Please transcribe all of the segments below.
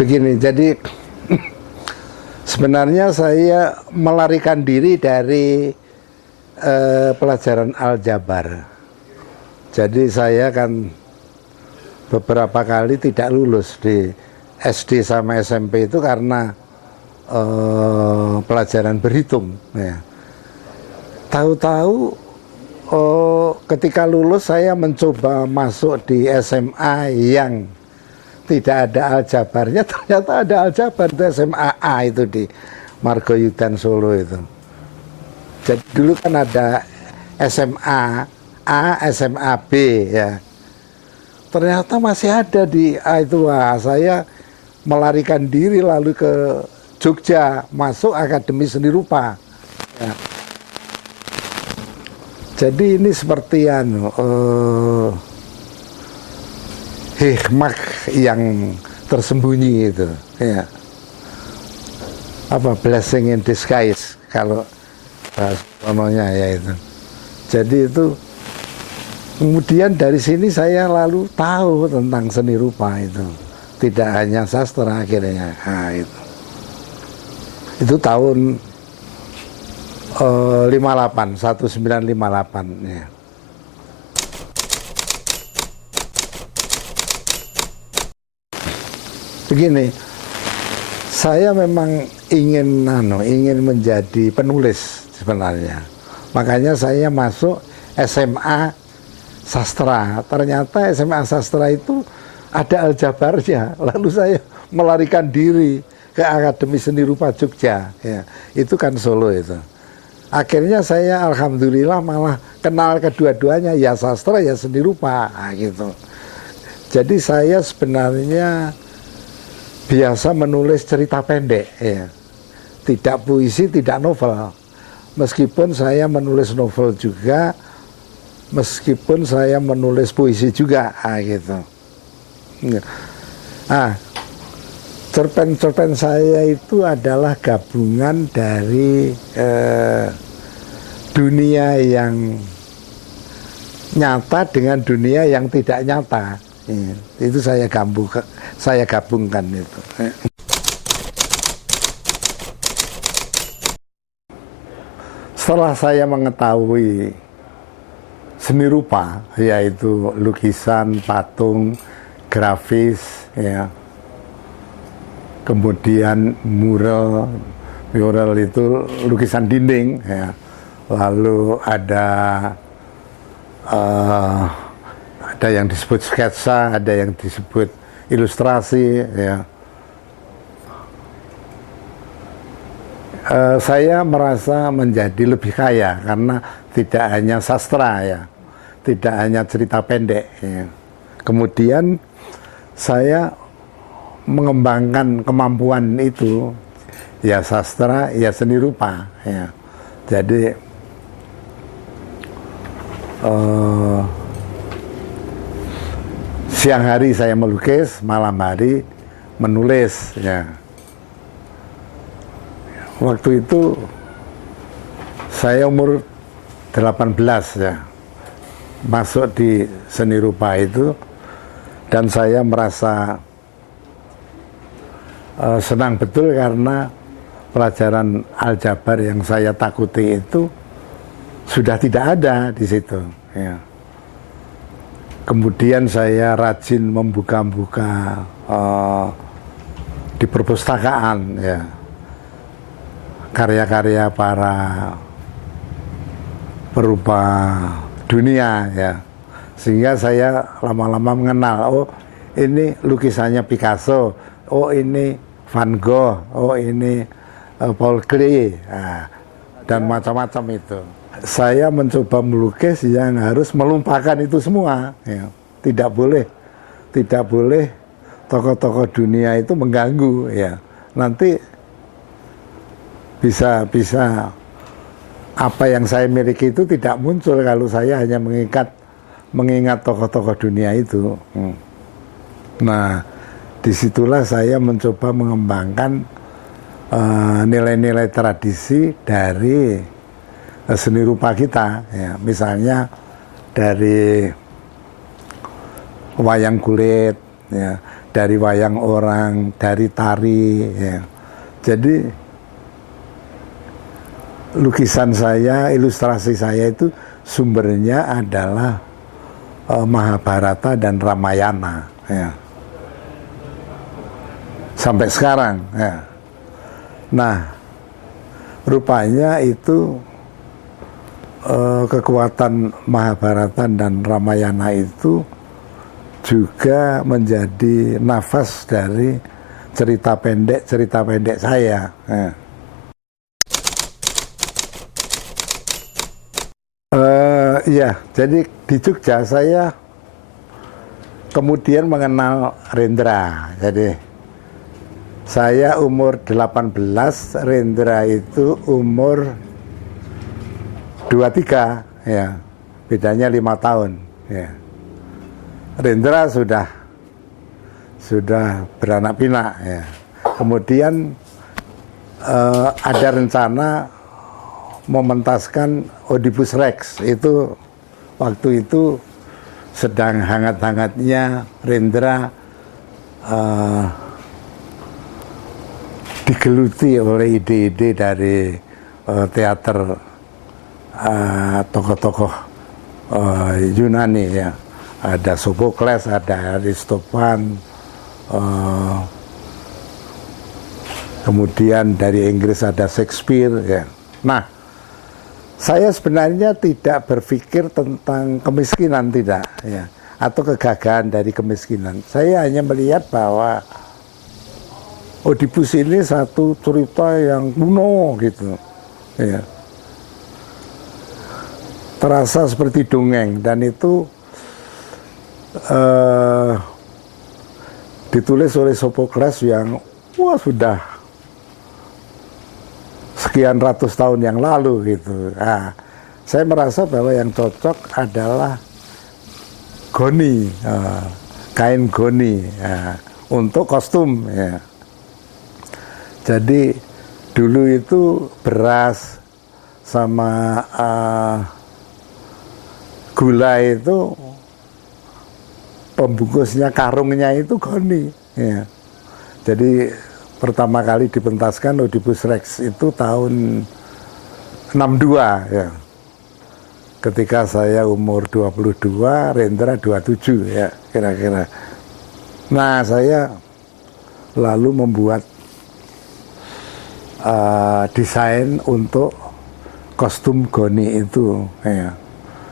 Begini, jadi sebenarnya saya melarikan diri dari pelajaran aljabar. Jadi saya kan beberapa kali tidak lulus di SD sama SMP itu karena pelajaran berhitung. Ya. Tahu-tahu ketika lulus saya mencoba masuk di SMA yang tidak ada aljabarnya, ternyata ada aljabar, itu SMA A itu di Margoyudan Solo itu. Jadi dulu kan ada SMA A, SMA B ya. Ternyata masih ada di A itu. Wah, saya melarikan diri lalu ke Jogja, masuk Akademi Seni Rupa. Ya. Jadi ini seperti hikmah yang tersembunyi itu, ya. Apa blessing in disguise kalau bahasanya ya itu. Jadi itu kemudian dari sini saya lalu tahu tentang seni rupa itu, tidak hanya sastra akhirnya. Nah, itu tahun 1958 ya. Begini, saya memang ingin menjadi penulis sebenarnya. Makanya saya masuk SMA sastra. Ternyata SMA sastra itu ada aljabarnya. Lalu saya melarikan diri ke Akademi Seni Rupa Jogja. Ya, itu kan Solo itu. Akhirnya saya alhamdulillah malah kenal kedua-duanya, ya sastra ya seni rupa, nah, gitu. Jadi saya sebenarnya biasa menulis cerita pendek, ya. Tidak puisi, tidak novel. Meskipun saya menulis novel juga, meskipun saya menulis puisi juga, gitu. Nah, cerpen-cerpen saya itu adalah gabungan dari dunia yang nyata dengan dunia yang tidak nyata. Itu saya gabungkan itu. Setelah saya mengetahui seni rupa, yaitu lukisan, patung, grafis, ya, kemudian mural itu lukisan dinding, ya, lalu ada yang disebut sketsa, ada yang disebut ilustrasi, ya. Saya merasa menjadi lebih kaya karena tidak hanya sastra, ya, tidak hanya cerita pendek, ya. Kemudian saya mengembangkan kemampuan itu, ya sastra, ya seni rupa, ya. Jadi siang hari saya melukis, malam hari menulis, ya. Waktu itu saya umur 18, ya, masuk di seni rupa itu, dan saya merasa senang betul karena pelajaran aljabar yang saya takuti itu sudah tidak ada di situ, ya. Kemudian saya rajin membuka-buka di perpustakaan, ya, karya-karya para perubah dunia, ya, sehingga saya lama-lama mengenal, oh ini lukisannya Picasso, oh ini Van Gogh, oh ini Paul Klee, nah, dan macam-macam itu. Saya mencoba melukis yang harus melumpahkan itu semua, ya. Tidak boleh tokoh-tokoh dunia itu mengganggu, ya. Nanti bisa apa yang saya miliki itu tidak muncul kalau saya hanya mengingat tokoh-tokoh dunia itu. Nah, disitulah saya mencoba mengembangkan nilai-nilai tradisi dari seni rupa kita, ya. Misalnya dari wayang kulit, ya, dari wayang orang, dari tari. Ya. Jadi lukisan saya, ilustrasi saya itu sumbernya adalah Mahabharata dan Ramayana. Ya. Sampai sekarang. Ya. Nah, rupanya itu kekuatan Mahabharata dan Ramayana itu juga menjadi nafas dari cerita pendek saya. Ya. Iya, jadi di Jogja saya kemudian mengenal Rendra. Jadi saya umur 18, Rendra itu umur 23, ya, bedanya 5 tahun. Ya. Rendra sudah beranak pinak. Ya. Kemudian ada rencana mementaskan Oedipus Rex. Itu waktu itu sedang hangat-hangatnya Rendra digeluti oleh ide-ide dari teater tokoh-tokoh Yunani, ya. Ada Sophocles, ada Aristophan, kemudian dari Inggris ada Shakespeare. Ya. Nah, saya sebenarnya tidak berpikir tentang kemiskinan, tidak, ya, atau kegagahan dari kemiskinan. Saya hanya melihat bahwa Oedipus ini satu cerita yang kuno, gitu, ya. Terasa seperti dongeng, dan itu ditulis oleh Sophocles yang sudah sekian ratus tahun yang lalu, gitu. Nah, saya merasa bahwa yang cocok adalah goni, kain goni, untuk kostum. Ya. Jadi dulu itu beras sama gula itu pembungkusnya, karungnya itu goni. Ya. Jadi pertama kali dipentaskan Oedipus Rex itu tahun 62, ya. Ketika saya umur 22, Rendra 27, ya, kira-kira. Nah, saya lalu membuat desain untuk kostum goni itu, ya.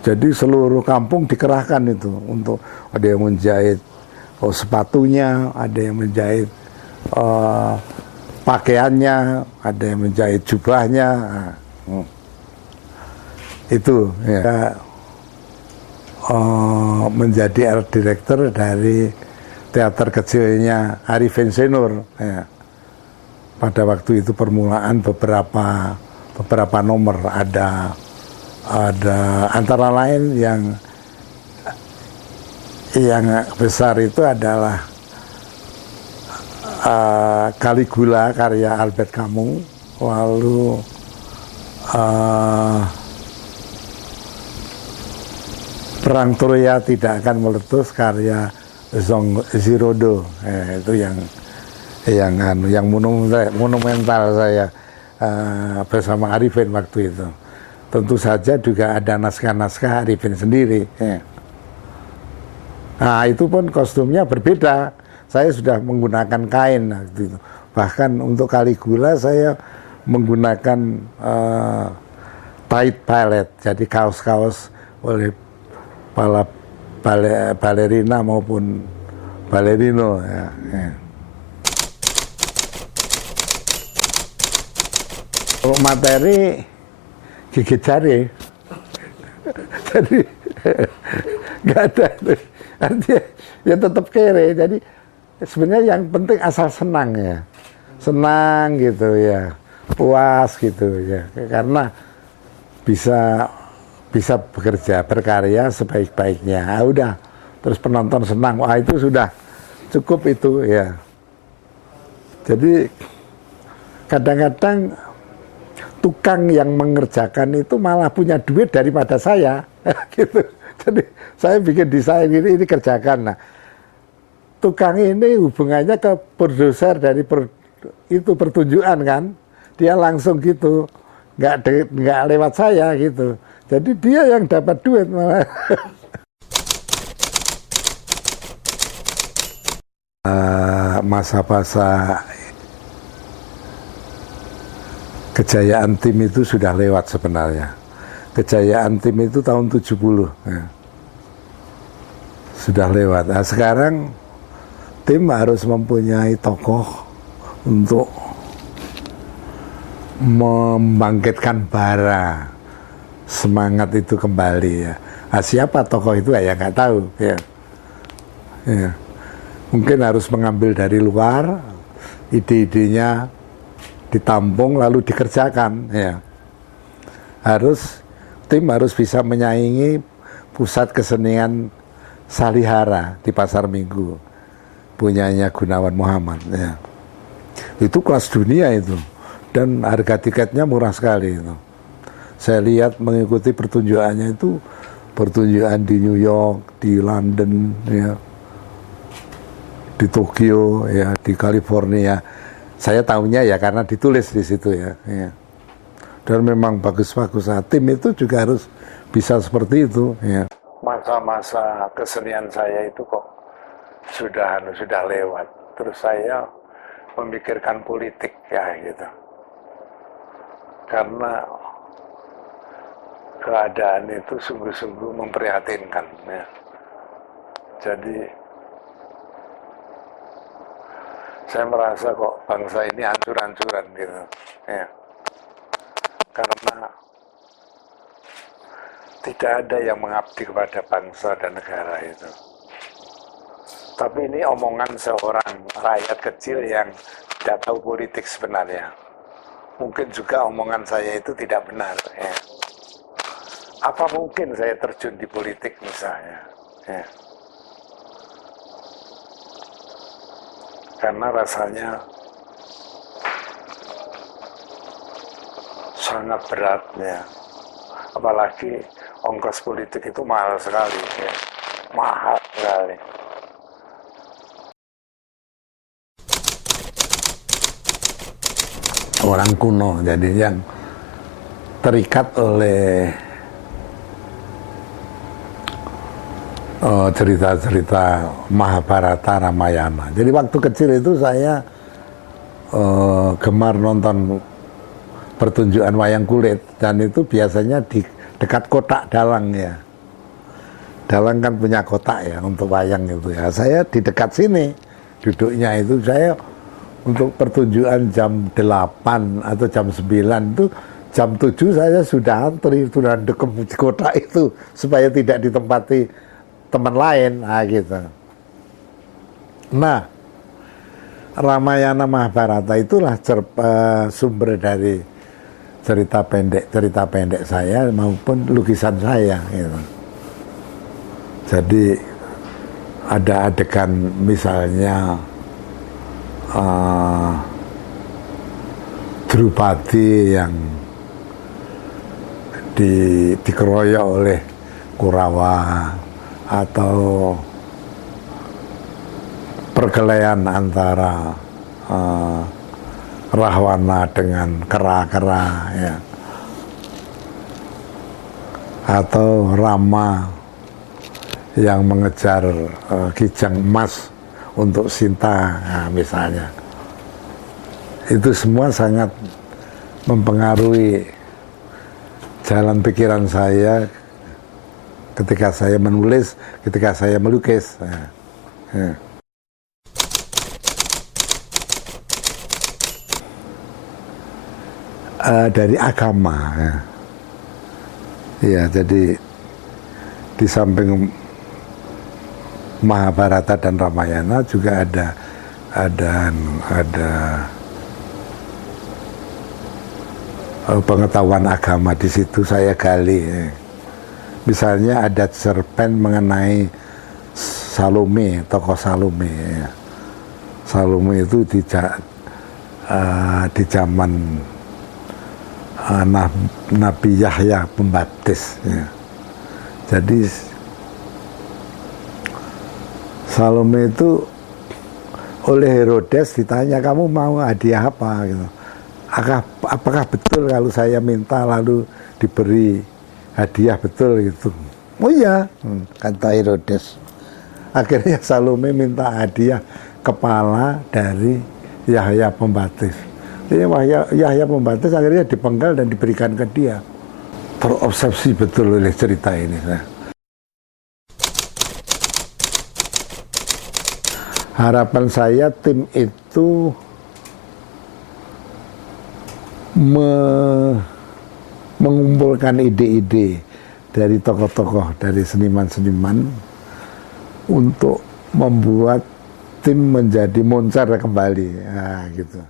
Jadi seluruh kampung dikerahkan itu untuk, ada yang menjahit sepatunya, ada yang menjahit pakaiannya, ada yang menjahit jubahnya. Itu, ya, menjadi art director dari teater kecilnya Arifin Senur. Ya. Pada waktu itu permulaan beberapa nomor, ada antara lain yang besar itu adalah Caligula karya Albert Camus, lalu Perang Troya Tidak Akan Meletus karya Zhong Zirodo. Itu yang monumental saya bersama Arifin waktu itu. Tentu saja juga ada naskah-naskah Arifin sendiri. Ya. Nah, itu pun kostumnya berbeda. Saya sudah menggunakan kain waktu itu. Bahkan untuk Caligula saya menggunakan tight ballet, jadi kaos-kaos oleh para balerina maupun balerino. Ya, ya. Kalau materi gigit jari, jadi nggak ada, artinya ya tetap kere. Jadi sebenarnya yang penting asal senang, ya, senang gitu, ya, puas gitu, ya, karena bisa bekerja, berkarya sebaik-baiknya. Ah, udah, terus penonton senang, wah itu sudah cukup itu, ya. Jadi kadang-kadang tukang yang mengerjakan itu malah punya duit daripada saya, gitu. Jadi saya bikin desain ini kerjakan. Nah, tukang ini hubungannya ke produser dari itu pertunjukan kan, dia langsung gitu, nggak lewat saya gitu. Jadi dia yang dapat duit malah. Masa-masa kejayaan tim itu sudah lewat sebenarnya. Kejayaan tim itu tahun 70 ya. Sudah lewat. Nah, sekarang tim harus mempunyai tokoh untuk membangkitkan bara semangat itu kembali ya. Nah, siapa tokoh itu ya nggak tahu ya. Ya. Mungkin harus mengambil dari luar, ide-idenya ditampung lalu dikerjakan ya. Tim harus bisa menyaingi pusat kesenian Salihara di Pasar Minggu, punyanya Gunawan Muhammad ya. Itu kelas dunia itu, dan harga tiketnya murah sekali itu. Saya lihat mengikuti pertunjukannya itu, pertunjukan di New York, di London ya, di Tokyo ya, di California. Saya tahunya ya karena ditulis di situ ya. Dan memang bagus-bagus. Nah, tim itu juga harus bisa seperti itu ya. Masa-masa kesenian saya itu kok sudah lewat. Terus saya memikirkan politik ya gitu. Karena keadaan itu sungguh-sungguh memprihatinkan ya. Jadi saya merasa kok bangsa ini hancur-hancuran gitu ya. Karena tidak ada yang mengabdi kepada bangsa dan negara itu. Tapi ini omongan seorang rakyat kecil yang tidak tahu politik sebenarnya. Mungkin juga omongan saya itu tidak benar ya. Apa mungkin saya terjun di politik misalnya ya. Karena rasanya sangat berat ya. Apalagi ongkos politik itu mahal sekali ya. Mahal sekali. Orang kuno jadi yang terikat oleh cerita-cerita Mahabharata, Ramayana. Jadi waktu kecil itu saya gemar nonton pertunjukan wayang kulit, dan itu biasanya di dekat kotak dalang ya. Dalang kan punya kotak ya untuk wayang itu ya. Saya di dekat sini duduknya itu, saya untuk pertunjukan jam 8 atau jam 9 itu, jam 7 saya sudah antri, sudah dekat di kotak itu supaya tidak ditempati teman lain, nah gitu. Nah, Ramayana Mahabharata itulah sumber dari cerita pendek saya maupun lukisan saya gitu. Jadi ada adegan misalnya Drupadi yang dikeroyok oleh Kurawa, atau perkelahian antara Rahwana dengan kera-kera ya, atau Rama yang mengejar kijang emas untuk Sinta nah, misalnya. Itu semua sangat mempengaruhi jalan pikiran saya ketika saya menulis, ketika saya melukis. Ya. Dari agama. Ya, jadi di samping Mahabharata dan Ramayana juga ada pengetahuan agama di situ saya gali. Misalnya ada cerpen mengenai Salome, tokoh Salome. Ya. Salome itu di zaman Nabi Yahya Pembaptis. Ya. Jadi Salome itu oleh Herodes ditanya, kamu mau hadiah apa gitu. Apakah betul kalau saya minta lalu diberi hadiah, betul gitu? Oh iya, kata Herodes. Akhirnya Salome minta hadiah kepala dari Yahya Pembaptis. Jadi Yahya Pembaptis akhirnya dipenggal dan diberikan ke dia. Terobsesi betul oleh cerita ini. Harapan saya tim itu mengumpulkan ide-ide dari tokoh-tokoh, dari seniman-seniman untuk membuat tim menjadi moncer kembali, nah, gitu.